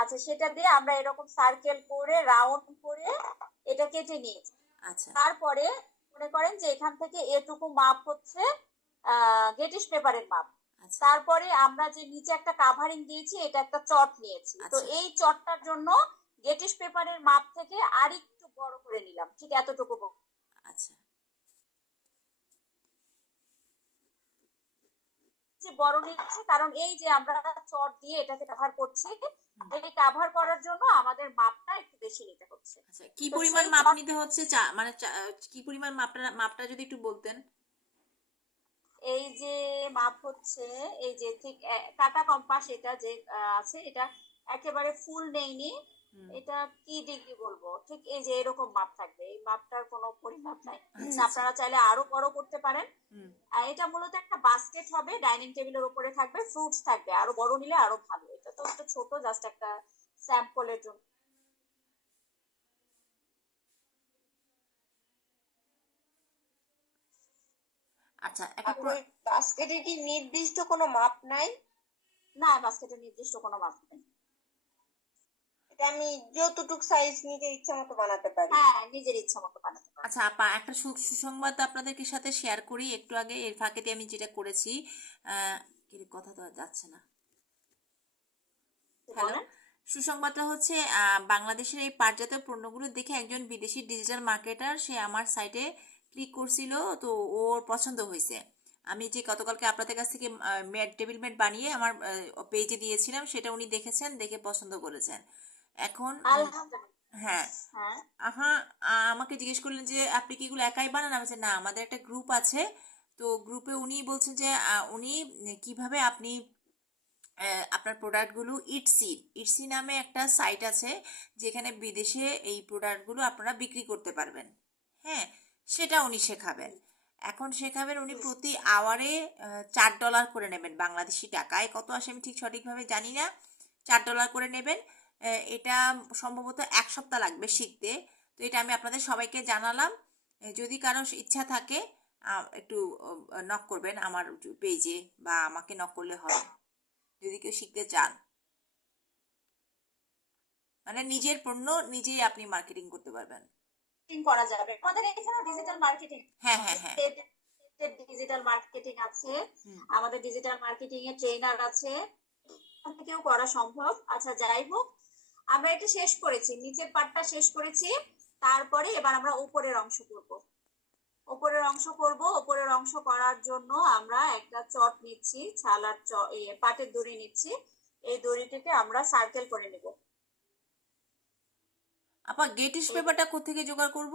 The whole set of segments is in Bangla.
আচ্ছা, সেটা দিয়ে আমরা এরকম সার্কেল করে রাউন্ড করে এটা কেটে নিয়েছি। আচ্ছা তারপরে মনে করেন যে এখান থেকে এটুকু মাপ হচ্ছে গেটিশ পেপারের মাপ। আচ্ছা তারপরে আমরা যে নিচে একটা কাভারিং দিয়েছি, এটা একটা চট নিয়েছি, তো আচ্ছা এই চটটার জন্য গেটিশ পেপারের মাপ থেকে আর একটু বড় করে নিলাম, ঠিক এতটুকু আচ্ছা যে বড় নিচ্ছি, কারণ এই যে আমরা চট দিয়ে এটাকে কভার করছি, হুম, এই কভার করার জন্য আমাদের মাপটা একটু বেশি নিতে হচ্ছে। আচ্ছা কি তো পরিমাণ সেই মাপ চট, নিতে হচ্ছে মানে কি পরিমাণ মাপটা যদি একটু বলতেন। এই যে মাপ হচ্ছে, এই যে ঠিক কাটা কম্পাস এটা যে আছে, এটা একেবারে ফুল নেইনি। হুম, এটা কি ডিগ্রি বলবো, ঠিক এই যে এরকম মাপ থাকবে, এই মাপটার কোনো পরিমাপ নাই। আচ্ছা আচ্ছা আপনারা চাইলে আরো বড় করতে পারেন। হুম, এটা মূলত একটা বাস্কেট হবে, ডাইনিং টেবিলের উপরে থাকবে, ফ্রুটস থাকবে, আরো বড় নিলে আরো ভালো। এটা তো একটা ছোট, জাস্ট একটা স্যাম্পলের জন্য। আচ্ছা একটা আর ওই বাস্কেটে কি নির্দিষ্ট কোনো মাপ নাই? না, বাস্কেটের নির্দিষ্ট কোনো মাপ নেই। এটা আমি যতটুক সাইজ নিজের ইচ্ছা মতো বানাতে পারি? হ্যাঁ, নিজের ইচ্ছা মতো বানাতে পারেন। আচ্ছা আপা একটা সুসংবাদ আপনাদেরকে সাথে শেয়ার করি একটু আগে এর ফাঁকেতে আমি যেটা করেছি। আহ কথা তো আর যাচ্ছে না। হ্যালো, বলেন। সুসংবাদটা হচ্ছে বাংলাদেশের এই পাটজাত পণ্যগুলো দেখে একজন বিদেশি ডিজিটাল মার্কেটার সে আমার সাইটে ক্লিক করছিল, তো ওর পছন্দ হয়েছে। আমি যে গতকালকে আপনাদের কাছ থেকে টেবিল ম্যাট বানিয়ে আমার পেজে দিয়েছিলাম সেটা উনি দেখেছেন, দেখে পছন্দ করেছেন। এখন আলহামদুলিল্লাহ। হ্যাঁ হ্যাঁ। আহা আমাকে জিজ্ঞেস করলেন যে আপনি কি এগুলো একাই বানান, আমি বলছি, না আমাদের একটা গ্রুপ আছে। তো গ্রুপে উনি বলছেন যে উনি কিভাবে আপনি আপনার প্রোডাক্টগুলো ইটসি ইটসি নামে একটা সাইট আছে যেখানে বিদেশে এই প্রোডাক্টগুলো আপনারা বিক্রি করতে পারবেন। হ্যাঁ, সেটা উনি শেখাবেন। এখন শেখাবেন উনি প্রতি আওয়ারে $4 করে নেবেন, বাংলাদেশি টাকায় কত আসে আমি ঠিক সঠিকভাবে জানি না। $4 করে নেবেন। এটা সম্ভবত 1 সপ্তাহ লাগবে শিখতে। তো এটা আমি আপনাদের সবাইকে জানালাম। যদি কারো ইচ্ছা থাকে একটু নক করবেন আমার পেজে, বা আমাকে নক করলে হবে যদি কেউ শিখতে চান। মানে নিজের পণ্য নিজেই আপনি মার্কেটিং করতে পারবেন। করা যাবে, আমাদের এখানে ডিজিটাল মার্কেটিং হ্যাঁ হ্যাঁ হ্যাঁ। ডিজিটাল মার্কেটিং আছে, হুম। আমাদের ডিজিটাল মার্কেটিং এর ট্রেনার আছে, এখান থেকেও করা সম্ভব। আচ্ছা, যাই হোক, আমরা এটা শেষ করেছি, নিচের পার্টটা শেষ করেছি। তারপরে এবার আমরা উপরের অংশ করব। উপরের অংশ করব, উপরের অংশ করার জন্য আমরা একটা চট নিচ্ছি, ছালার পাটের দড়ি নিচ্ছি। এই দড়িটিকে আমরা সার্কেল করে নেব। আপা গেটিস পেপারটা কোত্থেকে জোগাড় করব?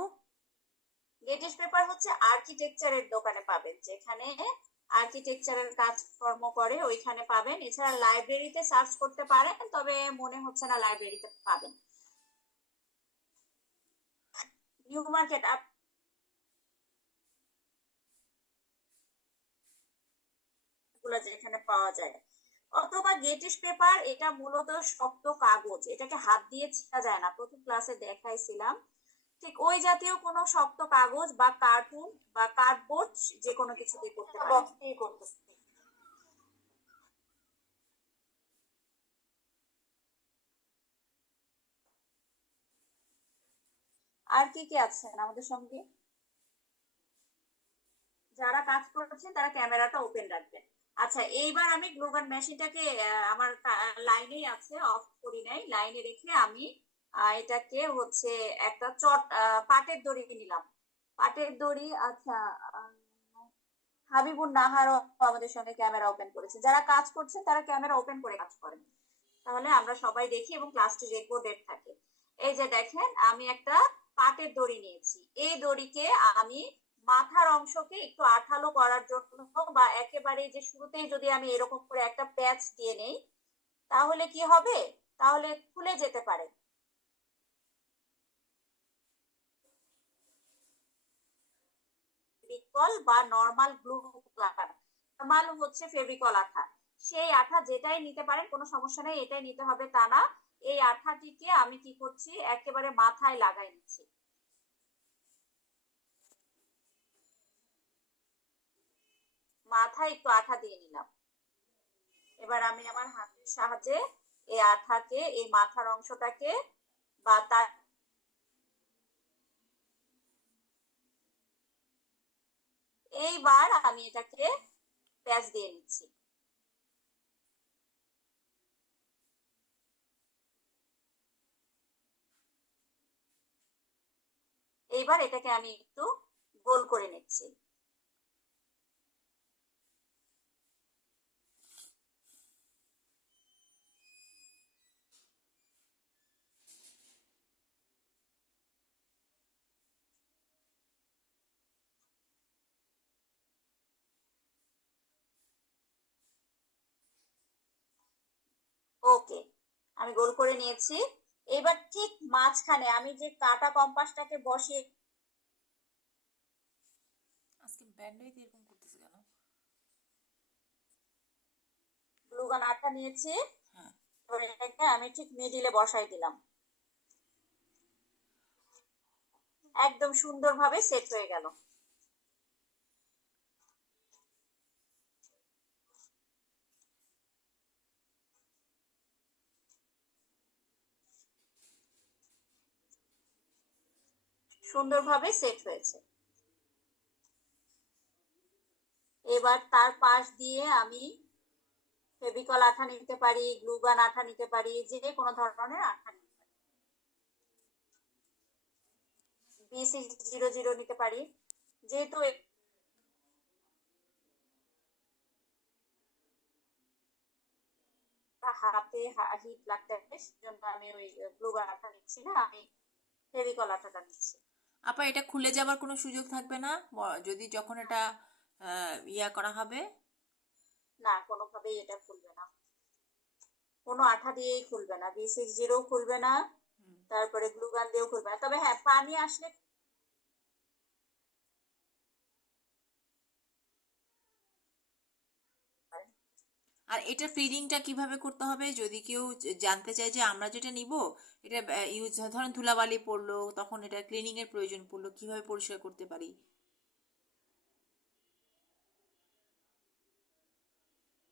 গেটিস পেপার হচ্ছে আর্কিটেকচারের দোকানে পাবেন, যেখানে আর্কিটেকচারের কাজকর্ম করে ওইখানে পাবেন। এছাড়া লাইব্রেরিতে সার্চ করতে পারেন, তবে মনে হচ্ছে না লাইব্রেরিতে পাবেন। নিউ মার্কেট গুলো যেখানে পাওয়া যায়, অথবা গেটিস পেপার, এটা মূলত শক্ত কাগজ, এটাকে হাত দিয়ে ছেঁড়া যায় না, প্রথম ক্লাসে দেখাইছিলাম। ঠিক ওই জাতীয় কোনো শক্ত কাগজ বা কার্টুন বা কার্ডবোর্ড, যে কোনো কিছু দিয়ে করতে পারেন। বক্স দিয়ে করতেছি। আর কি কি আছেন আমাদের সঙ্গে? যারা কাজ করছেন তারা ক্যামেরাটা ওপেন রাখবেন। আচ্ছা, এইবার আমি গ্লুগান মেশিনটাকে আমার লাইনেই আছে, অফ করি নাই, লাইনে রেখে আমি এটাকে হচ্ছে একটা চট পাটের দড়ি নিলাম। পাটের দড়ি, আচ্ছা। আহ, হাবিবুর নাহারও আমাদের সঙ্গে ক্যামেরা ওপেন করেছে, যারা কাজ করছেন তারা ক্যামেরা ওপেন করে কাজ করেন, তাহলে আমরা সবাই দেখি এবং ক্লাসটি রেকর্ডেড থাকে। এই যে দেখেন, আমি একটা পাটের দড়ি নিয়েছি, এই দড়িকে আমি মাথার অংশকে একটু আঠালো করার জন্য, বা একেবারে যে শুরুতেই যদি আমি এরকম করে একটা প্যাচ দিয়ে নেই, তাহলে কি হবে, তাহলে খুলে যেতে পারে। ফেভিকল বা নর্মাল গ্লু, নর্মাল হচ্ছে ফেভিকল আঠা, সেই আঠা যেটাই নিতে পারেন, কোনো সমস্যা নেই, এটাই নিতে হবে তা না। এই আঠাটিকে আমি কি করছি, একেবারে মাথায় লাগাই নিচ্ছি। মাথায় একটু আঠা দিয়ে নিলাম। এবার আমি আমার হাতের সাহায্যে এই আঠাকে এই মাথার অংশটাকে বা তার এইবার আমি এটাকে প্যাচ দিয়ে নিচ্ছি। এইবার এটাকে আমি একটু গোল করে নিচ্ছি। ওকে, আমি গোল করে নিয়েছি। এবার ঠিক মাঝখানে আমি যে কাটা কম্পাসটাকে বসিয়ে আজকে ব্যান্ডাই এরকম করতেছে কেন? গ্লুগান আঠা নিয়েছি, হ্যাঁ, এবার এটাকে আমি ঠিক মিডিলে বসাই দিলাম। একদম সুন্দরভাবে সেট হয়ে গেল। সুন্দরভাবে সেট হয়েছে। এবার তার পাশ দিয়ে আমি ফেভিকল আঠা নিতে পারি, গ্লুগান আঠা নিতে পারি, যে কোনো ধরনের আঠা নিতে পারি, B600 নিতে পারি। যেহেতু হাতে হিট লাগতে পারে, সেজন্য আমি ওই গ্লুগান আঠা নিচ্ছি না, আমি ফেভিকল আঠাটা নিচ্ছি। আপা এটা খুলে যাবার কোনো সুযোগ থাকবে না যদি যখন এটা ইয়া করা হবে? না, কোনোভাবেই এটা খুলবে না, কোনো আঠা দিয়েই খুলবে না, B60 খুলবে না, তারপরে গ্লুগান দিয়েও খুলবে না। তবে হ্যাঁ, পানি আসলে আর এটা ফিডিংটা কিভাবে করতে হবে যদি কেউ জানতে চায় যে আমরা যেটা নিব এটা ইউজ, ধরেন ধুলাবালি পড়লো তখন এটা ক্লিনিং এর প্রয়োজন পড়লো, কিভাবে পরিষ্কার করতে পারি?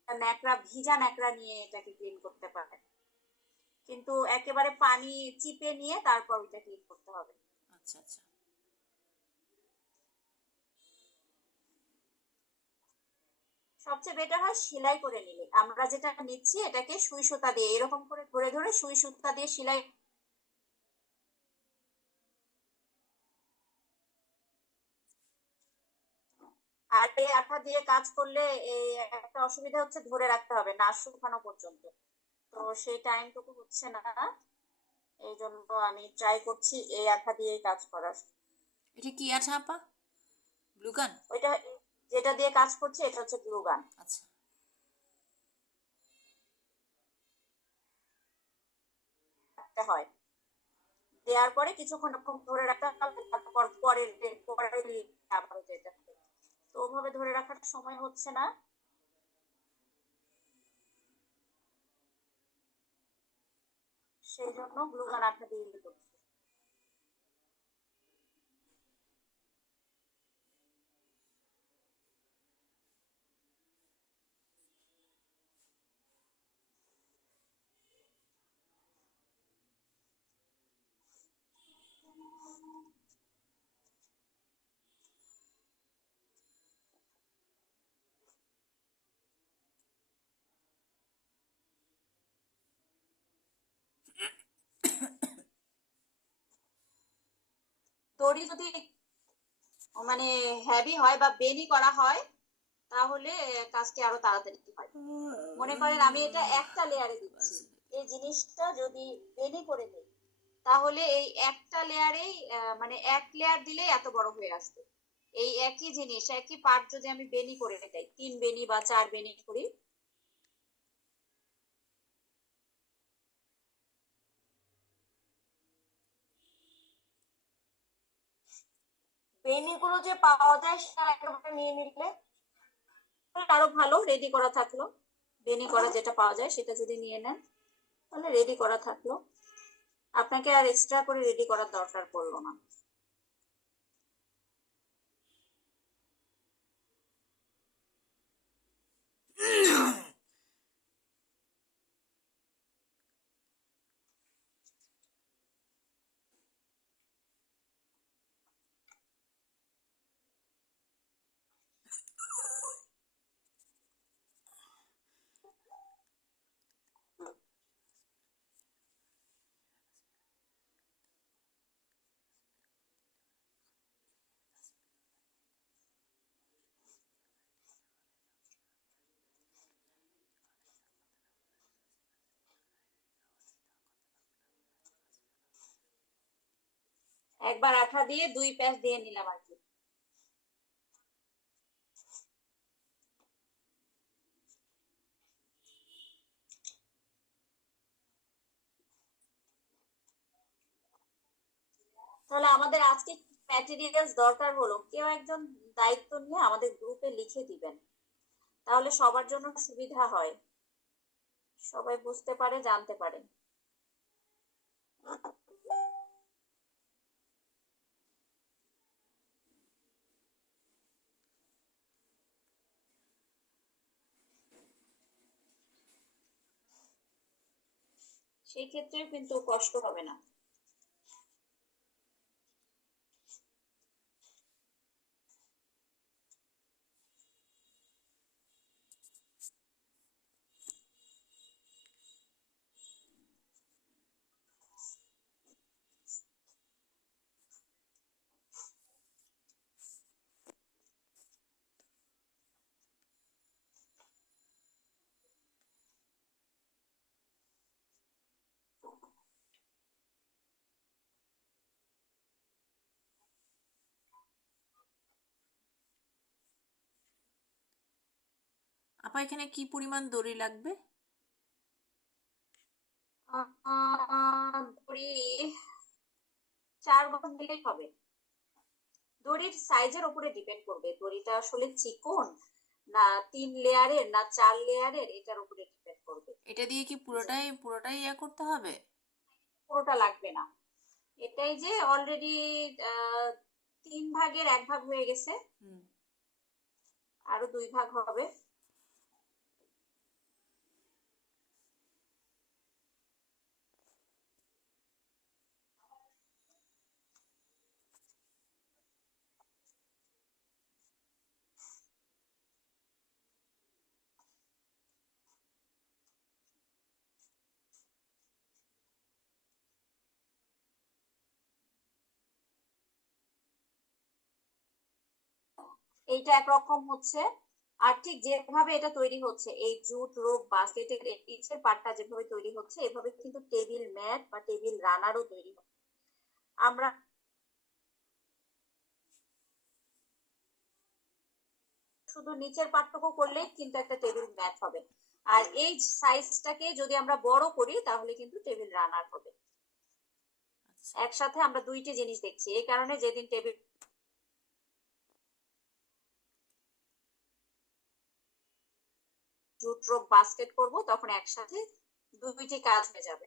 ন্যাকড়া, ভিজা ন্যাকড়া নিয়ে এটাকে ক্লিন করতে পারে, কিন্তু একেবারে পানি চিপে নিয়ে তারপর ওইটা ক্লিন করতে হবে। আচ্ছা আচ্ছা। সবচেয়ে বেটার হয় সেলাই করে নিলে। আমরা যেটা নিচ্ছি এটাকে সুই সুতা দিয়ে এরকম করে ধরে ধরে সুই সুতা দিয়ে সেলাই। আর এই আঠা দিয়ে কাজ করলে এই একটা অসুবিধা হচ্ছে, ধরে রাখতে হবে না শুকানো পর্যন্ত, তো সেই টাইমটুকু হচ্ছে না। এই জন্য আমি ট্রাই করছি এই আঠা দিয়ে কাজ করার। এটা কি আছে আপা? গ্লুগান? ওইটা যেটা দিয়ে কাজ করছে এটা হচ্ছে গ্লুগান। আচ্ছা। রাখতে হয়, দেওয়ার পরে কিছুক্ষণ এরকম ধরে রাখতে হবে, তারপর পরের পরের আবারও যেতে হবে। তো ওভাবে ধরে রাখার সময় হচ্ছে না, সেই জন্য গ্লুগান আঠা দিয়ে করছি। দড়ি যদি মানে হেভি হয় বা বেনি করা হয় তাহলে কাজটি আরো তাড়াতাড়ি হয়। মনে করেন আমি এটা একটা লেয়ারে দিচ্ছি, এই জিনিসটা যদি বেনি করে দিই তাহলে এই একটা লেয়ারেই মানে এক লেয়ার দিলেই এত বড় হয়ে আসবে। এই একই জিনিস, একই পার্ট যদি আমি বেনি করে দেই, 3 বেনি বা 4 বেনি করি, বেনিগুলো যে পাওয়া যায় সেটা একেবারে নিয়ে নিলে আরো ভালো। রেডি করা থাকলো, বেনি করা যেটা পাওয়া যায় সেটা যদি নিয়ে নেন তাহলে রেডি করা থাকলো, আপনাকে আর এক্সট্রা করে রেডি করার দরকার পড়লো না। একবার আঠা দিয়ে 2 প্যাচ দিয়ে নিলাম আর কি। তাহলে আমাদের আজকে ম্যাটেরিয়ালস দরকার হলো, কেউ একজন দায়িত্ব নিয়ে আমাদের গ্রুপে লিখে দিবেন, তাহলে সবার জন্য সুবিধা হয়, সবাই বুঝতে পারে, জানতে পারে। সেই ক্ষেত্রেও কিন্তু কষ্ট হবে না। আপা এখানে কি পরিমাণ দড়ি লাগবে? দড়ি 4 গজ দিলেই হবে। দড়ির সাইজের উপরে ডিপেন্ড করবে, দড়িটা আসলে চিকন না 3 লেয়ারের না 4 লেয়ারের, এটার উপরে ডিপেন্ড করবে। এটা দিয়ে কি পুরোটাই ইয়া করতে হবে? পুরোটা লাগবে না, এটাই যে অলরেডি 3 ভাগের 1 ভাগ হয়ে গেছে, হুম। আরো 2 ভাগ হবে। এইটা একরকম হচ্ছে, আর ঠিক যেভাবে এটা তৈরি হচ্ছে, এই জুট রোপ বাস্কেটের নিচের পার্টটা যেভাবে তৈরি হচ্ছে, এভাবে কিন্তু টেবিল ম্যাট বা টেবিল রানারও তৈরি হচ্ছে। আমরা শুধু নিচের পার্টটুকু করলেই কিন্তু একটা টেবিল ম্যাট হবে, আর এই সাইজটাকে যদি আমরা বড় করি তাহলে কিন্তু টেবিল রানার হবে। আচ্ছা। একসাথে আমরা দুইটি জিনিস দেখছি, এই কারণে যেদিন টেবিল জুট রোপ বাস্কেট করব তখন একসাথে দুইটি কাজ হয়ে যাবে।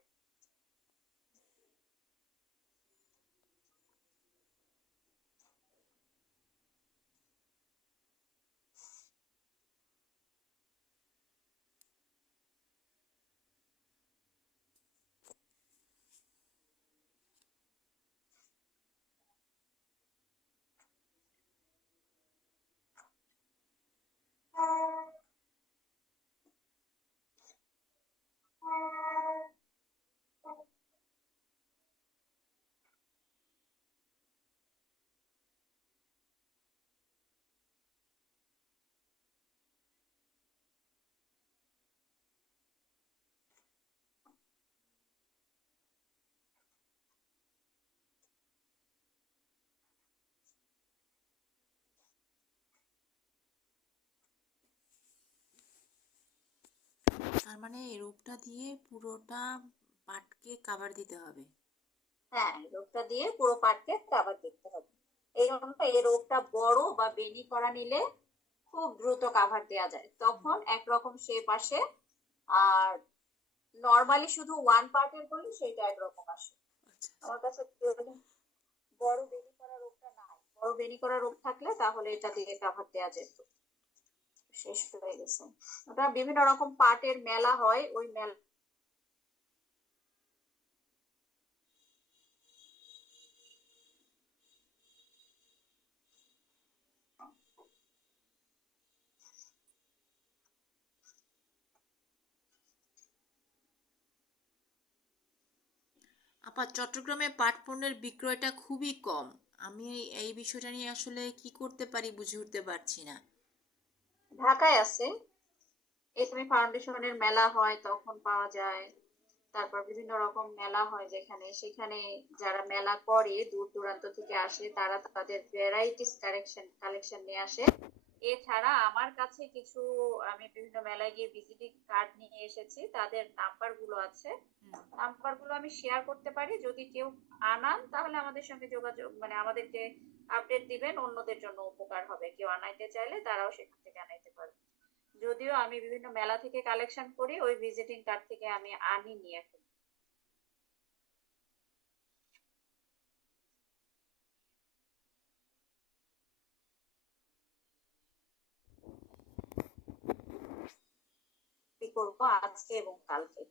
তার মানে এই রূপটা দিয়ে পুরোটা পাটকে কাভার দিতে হবে। হ্যাঁ, এই রোপটা দিয়ে পুরো পাটকে কাভার করতে হবে। এই রোপটা বড় বা বেনি করা নিলে খুব দ্রুত কাভার দেওয়া যায়, তখন একরকম শেপ আসে। আর নর্মালি শুধু ওয়ান পার্টের করলে সেটা একরকম আসে। আচ্ছা। আমার কাছে বড় বেনি করা রোপটা নাই, বড় বেনি করা রোপ থাকলে তাহলে এটা দিয়ে কাভার দেওয়া যেত। শেষ হয়ে গেছে। ওটা বিভিন্ন রকম পার্টের মেলা হয়, ওই মেলা আপা চট্টগ্রামে পাট পণ্যের বিক্রয়টা খুবই কম। আমি এই বিষয়টা নিয়ে আসলে কি করতে পারি বুঝে উঠতে পারছি না। ঢাকায় আছে, এখানে ফাউন্ডেশনের মেলা হয় তখন পাওয়া যায়, তারপর বিভিন্ন রকম মেলা হয় যেখানে, সেখানে যারা মেলা করে দূর দূরান্ত থেকে আসে, তারা তাদের ভ্যারাইটিস কালেকশন নিয়ে আসে। এছাড়া আমার কাছে কিছু, আমি বিভিন্ন মেলায় গিয়ে ভিজিটিং কার্ড নিয়ে এসেছি, তাদের নাম্বার গুলো আছে। নাম্বার গুলো আমি শেয়ার করতে পারি, যদি কেউ আনান তাহলে আমাদের সঙ্গে যোগাযোগ, মানে আমাদেরকে আপডেট দিবেন, অন্যদের জন্য উপকার হবে। কেউ আনাইতে চাইলে তারাও সেখান থেকে আনাইতে পারবে। যদিও আমি বিভিন্ন মেলা থেকে কালেকশন করি, ওই ভিজিটিং কার্ড থেকে আমি আনিনি এখন। কি করবো আজকে এবং কালকে,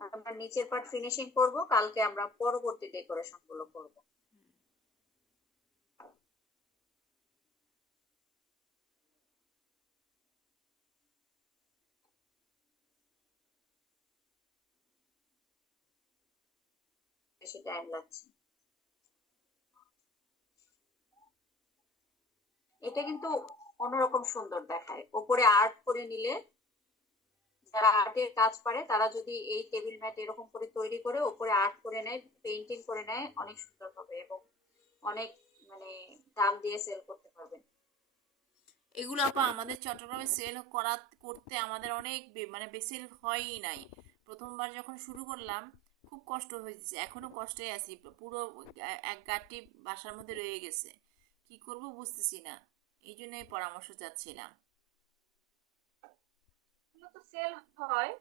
আমরা নিচের পার্ট ফিনিশিং করব, কালকে আমরা পরবর্তী ডেকোরেশন গুলো করব। বেশি টাইম লাগছে। এটা কিন্তু অন্যরকম সুন্দর দেখায়, ওপরে আর্ট করে নিলে, যারা আর্টের কাজ পারে তারা যদি এই টেবিল ম্যাট এরকম করে তৈরি করে ওপরে আর্ট করে নেয়, পেইন্টিং করে নেয়, অনেক সুন্দর হবে এবং অনেক মানে দাম দিয়ে সেল করতে পারবেন। এগুলো আপা আমাদের চট্টগ্রামে করতে আমাদের অনেক মানে বেসেল হয়ই নাই। প্রথমবার যখন শুরু করলাম খুব কষ্ট হয়েছে, এখনো কষ্টে আছি, পুরো এক গাঁটটি বাসার মধ্যে রয়ে গেছে। কি করব বুঝতেছি না, এই জন্যই পরামর্শ চাচ্ছিলাম। এগুলো তো সেল হয়,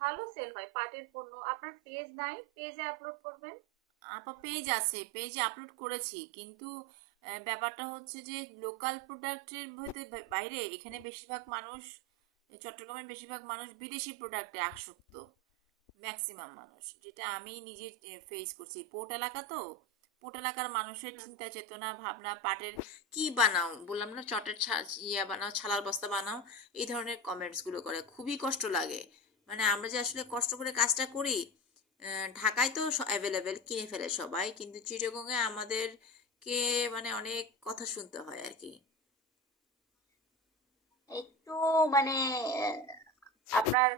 ভালো সেল হয় পাটের পণ্য। আপনার পেজ নাই, পেজে আপলোড করবেন। আপা পেজ আছে, পেজে আপলোড করেছি, কিন্তু ব্যাপারটা হচ্ছে যে লোকাল প্রোডাক্টের বাইরে এখানে বেশিরভাগ মানুষ, চট্টগ্রামের বেশিরভাগ মানুষ বিদেশি প্রোডাক্টে আসক্ত, ম্যাক্সিমাম মানুষ, যেটা আমি নিজে ফেস করছি। পোর্ট এলাকা তো, পোর্ট এলাকার মানুষের চিন্তা চেতনা ভাবনা, পাটের কি বানাও বললাম না, চটের ইয়া বানাও, ছালার বস্তা বানাও, এই ধরনের কমেন্টস গুলো করে, খুবই কষ্ট লাগে। মানে আমরা যে আসলে কষ্ট করে কাজটা করি, ঢাকায় তো অ্যাভেলেবেল, কিনে ফেলে সবাই, কিন্তু চিটাগংয়ে আমাদেরকে মানে অনেক কথা শুনতে হয় আর কি। একটু মানে আপনার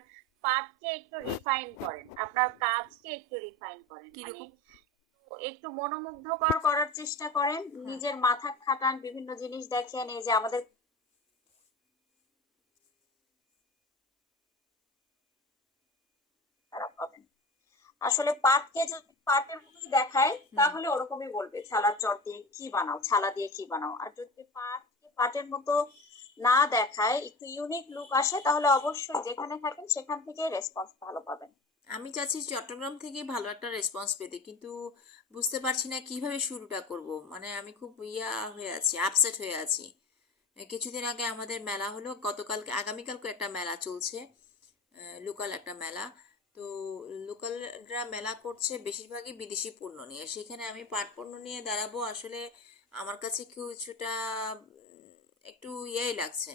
পার্টকে একটু রিফাইন করেন, আপনার কাজকে একটু রিফাইন করেন, মানে কিরকম? একটু মনোমুগ্ধকর করার চেষ্টা করেন, হুম। নিজের মাথা খাটান, বিভিন্ন জিনিস দেখেন। এই যে আমাদের খারাপ পাবেন, আসলে পাটকে যদি পাটের মতোই দেখায় হুম। তাহলে ওরকমই বলবে, ছালার চট দিয়ে কি বানাও, ছালা দিয়ে কি বানাও। আর যদি পাটকে পাটের মতো না দেখায়, একটু ইউনিক লুক আসে, তাহলে অবশ্যই যেখানে থাকেন সেখান থেকে রেসপন্স ভালো পাবেন। আমি চাচ্ছি চট্টগ্রাম থেকে ভালো একটা রেসপন্স পেতে, কিন্তু বুঝতে পারছি না কিভাবে শুরুটা করব। মানে আমি খুব হয়ে আছি, আপসেট হয়ে আছি। কিছুদিন আগে আমাদের মেলা হলো, গতকালকে আগামীকালকে একটা মেলা চলছে, লোকাল একটা মেলা। তো লোকালরা মেলা করছে বেশিরভাগই বিদেশি পণ্য নিয়ে, সেখানে আমি পাট পণ্য নিয়ে দাঁড়াবো, আসলে আমার কাছে কিছুটা একটু লাগছে।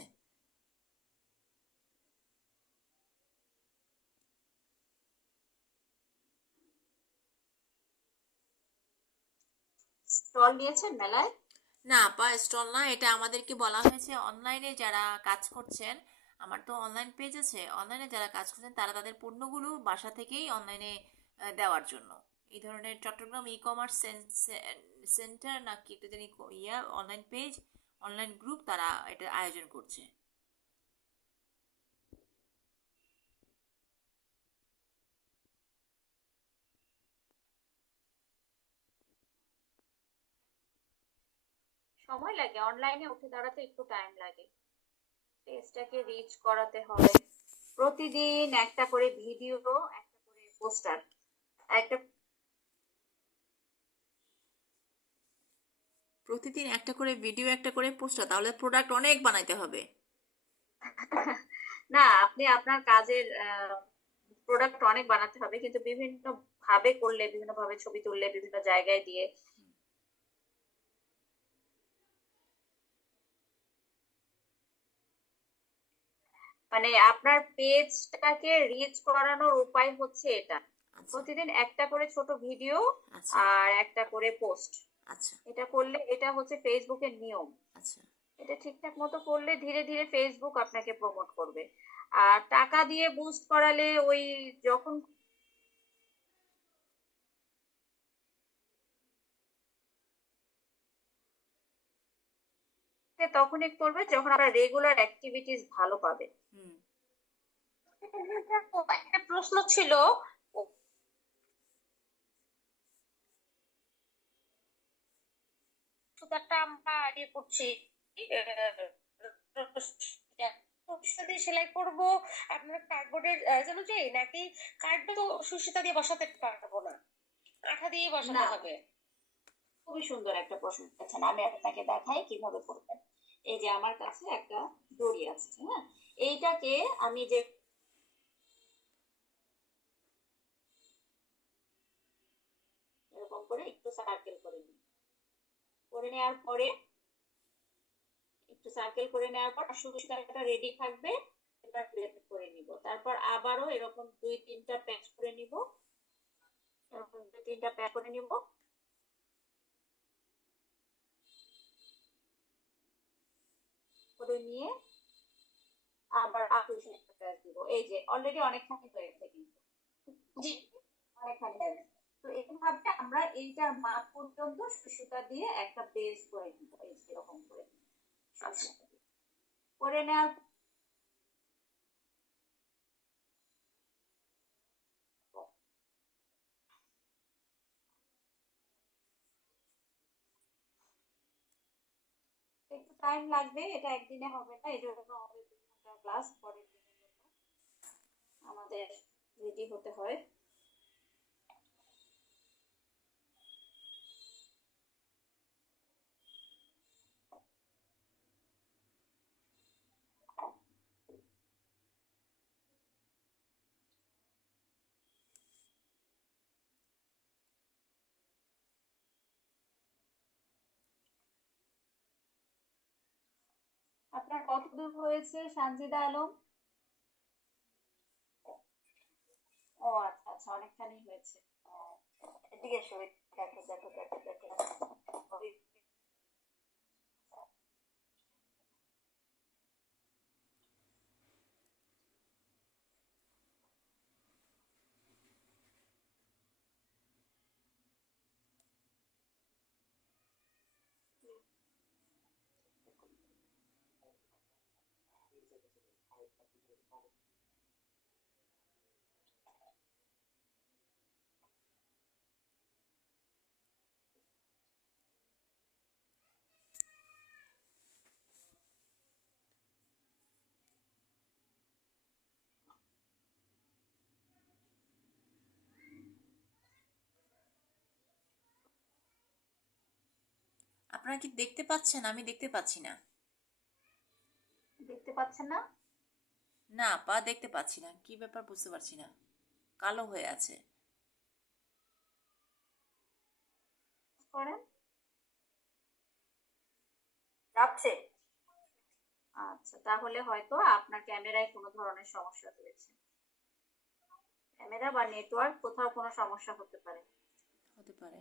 স্টল নিয়েছেন মেলায়? না আপা, স্টল না, এটা আমাদেরকে বলা হয়েছে অনলাইনে যারা কাজ করছেন, আমার তো অনলাইন পেজ আছে, অনলাইনে যারা কাজ করছেন তারা তাদের পণ্যগুলো বাসা থেকেই অনলাইনে দেওয়ার জন্য। এই ধরনের চট্টগ্রাম ই কমার্স সেন্টার নাকি একটা জানি অনলাইন পেজ, অনলাইন গ্রুপ, তারা এটা আয়োজন করছে। সময় লাগে, অনলাইনে উঠে দাঁড়াতে একটু টাইম লাগে, পেজটাকে রিচ করাতে হবে। প্রতিদিন একটা করে ভিডিও, একটা করে পোস্টার, একটা প্রতিদিন একটা করে ভিডিও, একটা করে পোস্টার, তাহলে প্রোডাক্ট অনেক বানাইতে হবে। না, আপনি আপনার কাজের প্রোডাক্ট অনেক বানাতে হবে, কিন্তু বিভিন্ন ভাবে করলে, বিভিন্ন ভাবে ছবি তুললে, বিভিন্ন জায়গায় দিয়ে, মানে আপনার পেজটাকে রিচ করানোর উপায় হচ্ছে এটা। আচ্ছা। প্রতিদিন একটা করে ছোট ভিডিও আচ্ছা। আর একটা করে পোস্ট, আচ্ছা। এটা করলে, এটা হচ্ছে ফেসবুকের নিয়ম। আচ্ছা। এটা ঠিকঠাক মতো করলে ধীরে ধীরে ফেসবুক আপনাকে প্রমোট করবে। আর টাকা দিয়ে বুস্ট করালে ওই যখন তখনই করবে যখন আপনার রেগুলার অ্যাক্টিভিটিস ভালো পাবে। হুম। একটা প্রশ্ন ছিল, সুতারটা আমরা ইয়ে করছি, সুতা দিয়ে সেলাই করব আপনার কার্ডবোর্ডের যেন যে, নাকি কার্ডবোর্ড তো সুই সুতা দিয়ে বসাতে পারবো না, আঠা দিয়ে বসাতে না, হবে? খুবই সুন্দর একটা প্রশ্ন করেছেন, আমি আপনাকে দেখাই কিভাবে করবেন। এই যে আমার কাছে একটা দড়ি আছে, হ্যাঁ, এইটাকে আমি যে এরকম করে একটু সার্কেল করে নিই, করে নেওয়ার পরে একটু সার্কেল করে নেওয়ার পর শুধু সুতাটা রেডি থাকবে, এবার প্লেট করে নিব, তারপর আবারও এরকম 2-3টা প্যাচ করে নিব, এরকম 2-3টা প্যাচ করে নিব, করে নিয়ে আবার আকুশ একটা প্যাচ দিব। এই যে অলরেডি অনেকখানি হয়েছে কিন্তু, জি। অনেকখানি হয়েছে। তো এইভাবে আমরা এইটার মাপ পর্যন্ত সুতা দিয়ে একটা বেস করে নিব, এই যে এরকম করে আচ্ছা, করে নেওয়ার একটু টাইম লাগবে, এটা একদিনে হবে না, এই জন্য আমাদের 2 ঘন্টা ক্লাস, পরের দিনের জন্য আমাদের রেডি হতে হয়। আপনার কতদূর হয়েছে সানজিদা আলম? ও আচ্ছা আচ্ছা, অনেকখানি হয়েছে। এদিকে এসো, দেখো দেখো দেখো দেখো। আপনারা কি দেখতে পাচ্ছেন? আমি দেখতে পাচ্ছি না। দেখতে পাচ্ছেন না? না, পা দেখতে পাচ্ছি না, কি ব্যাপার বুঝতে পারছি না, কালো হয়ে আছে। করেন। যাচ্ছে। আচ্ছা, তাহলে হয়তো আপনার ক্যামেরায় কোনো ধরনের সমস্যা হয়েছে, ক্যামেরা বা নেটওয়ার্ক কোথাও কোনো সমস্যা হতে পারে। হতে পারে।